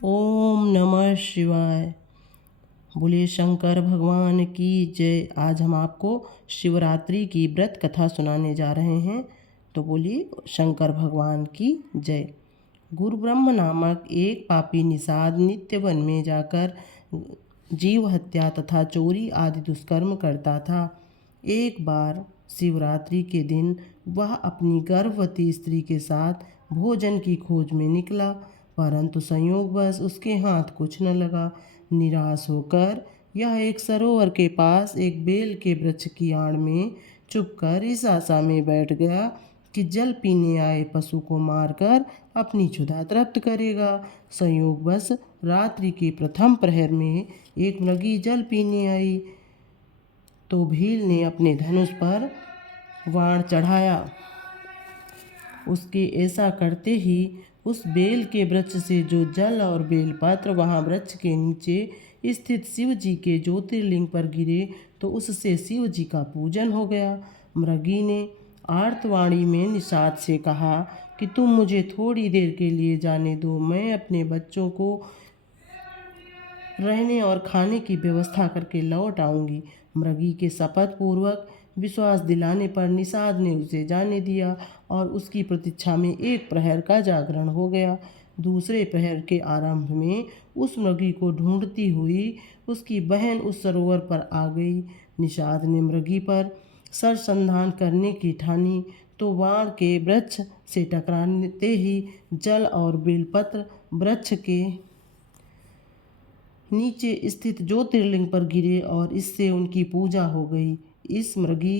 ओम नमः शिवाय। बोले शंकर भगवान की जय। आज हम आपको शिवरात्रि की व्रत कथा सुनाने जा रहे हैं, तो बोलिए शंकर भगवान की जय। गुरु ब्रह्म नामक एक पापी निषाद नित्य वन में जाकर जीव हत्या तथा चोरी आदि दुष्कर्म करता था। एक बार शिवरात्रि के दिन वह अपनी गर्भवती स्त्री के साथ भोजन की खोज में निकला, परंतु संयोगवश उसके हाथ कुछ न लगा। निराश होकर यह एक सरोवर के पास एक बेल के वृक्ष की आड़ में चुपकर इस आशा में बैठ गया कि जल पीने आए पशु को मारकर अपनी क्षुधा तृप्त करेगा। संयोगवश रात्रि के प्रथम प्रहर में एक मृगी जल पीने आई, तो भील ने अपने धनुष पर बाण चढ़ाया। उसके ऐसा करते ही उस बेल के वृक्ष से जो जल और बेलपत्र वहाँ वृक्ष के नीचे स्थित शिव जी के ज्योतिर्लिंग पर गिरे, तो उससे शिव जी का पूजन हो गया। मृगी ने आर्तवाणी में निषाद से कहा कि तुम मुझे थोड़ी देर के लिए जाने दो, मैं अपने बच्चों को रहने और खाने की व्यवस्था करके लौट आऊँगी। मृगी के शपथ पूर्वक विश्वास दिलाने पर निषाद ने उसे जाने दिया और उसकी प्रतीक्षा में एक प्रहर का जागरण हो गया। दूसरे प्रहर के आरंभ में उस मृगी को ढूंढती हुई उसकी बहन उस सरोवर पर आ गई। निषाद ने मृगी पर सरसंधान करने की ठानी, तो बाण के वृक्ष से टकराते ही जल और बेलपत्र वृक्ष के नीचे स्थित ज्योतिर्लिंग पर गिरे और इससे उनकी पूजा हो गई। इस मृगी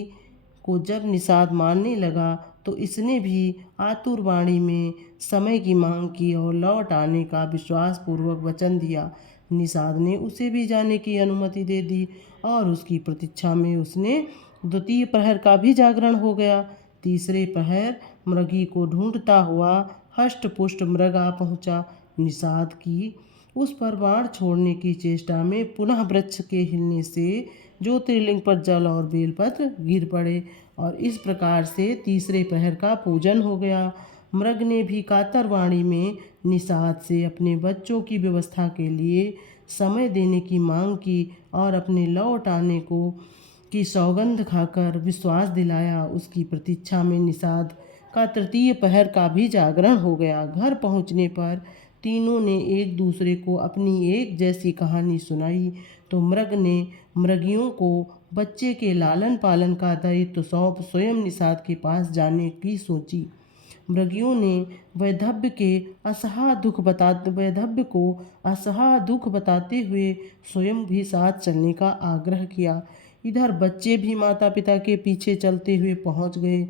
को जब निषाद मारने लगा, तो इसने भी आतुर वाणी में समय की मांग की और लौट आने का विश्वास पूर्वक वचन दिया। निषाद ने उसे भी जाने की अनुमति दे दी और उसकी प्रतीक्षा में उसने द्वितीय प्रहर का भी जागरण हो गया। तीसरे प्रहर मृगी को ढूंढता हुआ हष्ट पुष्ट मृग आ पहुँचा। निषाद की उस पर बाण छोड़ने की चेष्टा में पुनः वृक्ष के हिलने से ज्योतिर्लिंग पर जल और बेलपत्र गिर पड़े और इस प्रकार से तीसरे प्रहर का पूजन हो गया। मृग ने भी कातर वाणी में निषाद से अपने बच्चों की व्यवस्था के लिए समय देने की मांग की और अपने लौट आने को की सौगंध खाकर विश्वास दिलाया। उसकी प्रतीक्षा में निषाद का तृतीय प्रहर का भी जागरण हो गया। घर पहुंचने पर तीनों ने एक दूसरे को अपनी एक जैसी कहानी सुनाई, तो मृग ने मृगियों को बच्चे के लालन पालन का दायित्व सौंप स्वयं निषाद के पास जाने की सोची। मृगियों ने वैधव्य को असहा दुख बताते हुए स्वयं भी साथ चलने का आग्रह किया। इधर बच्चे भी माता पिता के पीछे चलते हुए पहुंच गए।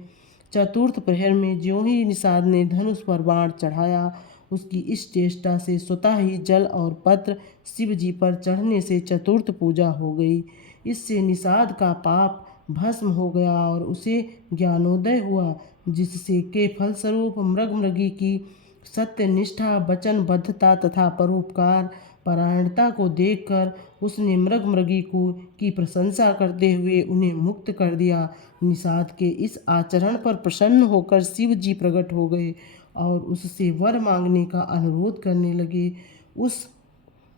चतुर्थ प्रहर में ज्यों ही निषाद ने धनुष पर बाण चढ़ाया, उसकी इस चेष्टा से स्वतः ही जल और पत्र शिव जी पर चढ़ने से चतुर्थ पूजा हो गई। इससे निषाद का पाप भस्म हो गया और उसे ज्ञानोदय हुआ, जिससे के फलस्वरूप मृग मृगी की सत्यनिष्ठा, वचनबद्धता तथा परोपकार परायणता को देखकर उसने मृग मृगी को की प्रशंसा करते हुए उन्हें मुक्त कर दिया। निषाद के इस आचरण पर प्रसन्न होकर शिव जी प्रकट हो गए और उससे वर मांगने का अनुरोध करने लगे। उस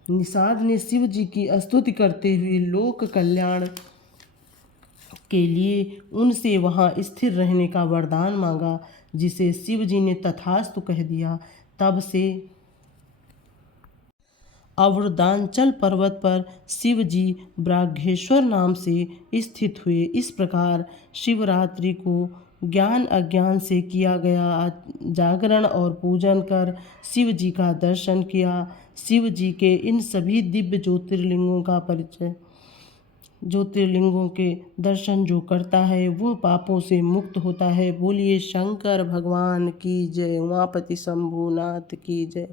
निषाद ने शिव जी की स्तुति करते हुए लोक कल्याण के लिए उनसे वहाँ स्थिर रहने का वरदान मांगा, जिसे शिव जी ने तथास्तु कह दिया। तब से अवरोधांचल पर्वत पर शिव जी ब्राह्मेश्वर नाम से स्थित हुए। इस प्रकार शिवरात्रि को ज्ञान अज्ञान से किया गया जागरण और पूजन कर शिव जी का दर्शन किया। शिव जी के इन सभी दिव्य ज्योतिर्लिंगों के दर्शन जो करता है वह पापों से मुक्त होता है। बोलिए शंकर भगवान की जय, उमापति शंभुनाथ की जय।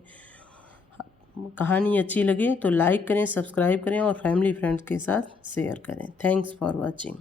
कहानी अच्छी लगे तो लाइक करें, सब्सक्राइब करें और फैमिली फ्रेंड्स के साथ शेयर करें। Thanks for watching.